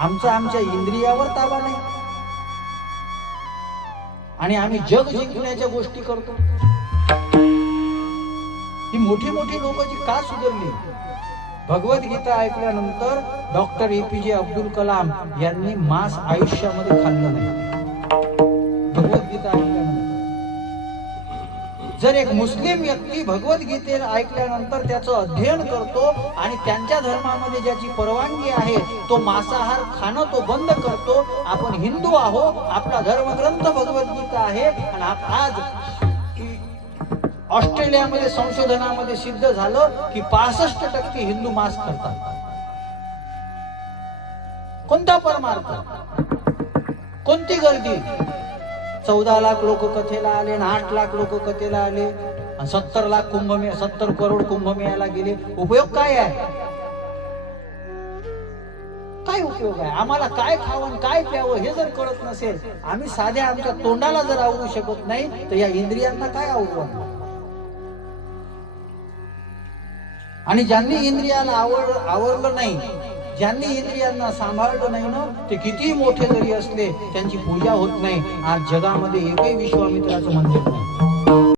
आमचा आमच्या इंद्रियावर ताबा नाही. आणि आम्ही जग जिंकण्याच्या गोष्टी करतो. ही मोठी मोठी लोक जी का सुधारली? भगवद्गीता ऐकल्यानंतर डॉक्टर ए पी जे अब्दुल कलाम यांनी मांस आयुष्यामध्ये खाल्लं नाही. भगवद्गीता ऐकल्यानंतर जर एक मुस्लिम व्यक्ती भगवद्गीतेला ऐकल्यानंतर त्याचं अध्ययन करतो आणि त्यांच्या धर्मामध्ये ज्याची परवानगी आहे तो मांसाहार खाणं तो बंद करतो आपण हिंदू आहो आपला धर्मग्रंथ भगवद्गीता आहे आणि आप- आज ऑस्ट्रेलियामध्ये संशोधनामध्ये सिद्ध झालं की पासष्ट टक्के हिंदू मांस करतात कोणता परमार्थ? कोणती गर्दी? चौदा लाख लोक कथेला आले आणि आठ लाख लोक कथेला आले आणि सत्तर लाख कुंभमे सत्तर करोड कुंभमेळ्याला गेले. उपयोग काय आहे? काय उपयोग आहे? आम्हाला काय खावं काय प्यावं हे जर कळत नसेल आम्ही साध्या आमच्या तोंडाला जर आवडू शकत नाही तर या इंद्रियांना काय आवडू आणि ज्यांनी इंद्रियाला आवड आवडलं नाही ज्यांनी इंद्रियांना सांभाळलं नाही ना ते कितीही मोठे जरी असले त्यांची पूजा होत नाही. आज जगामध्ये एकही विश्वामित्राचं मंदिर नाही.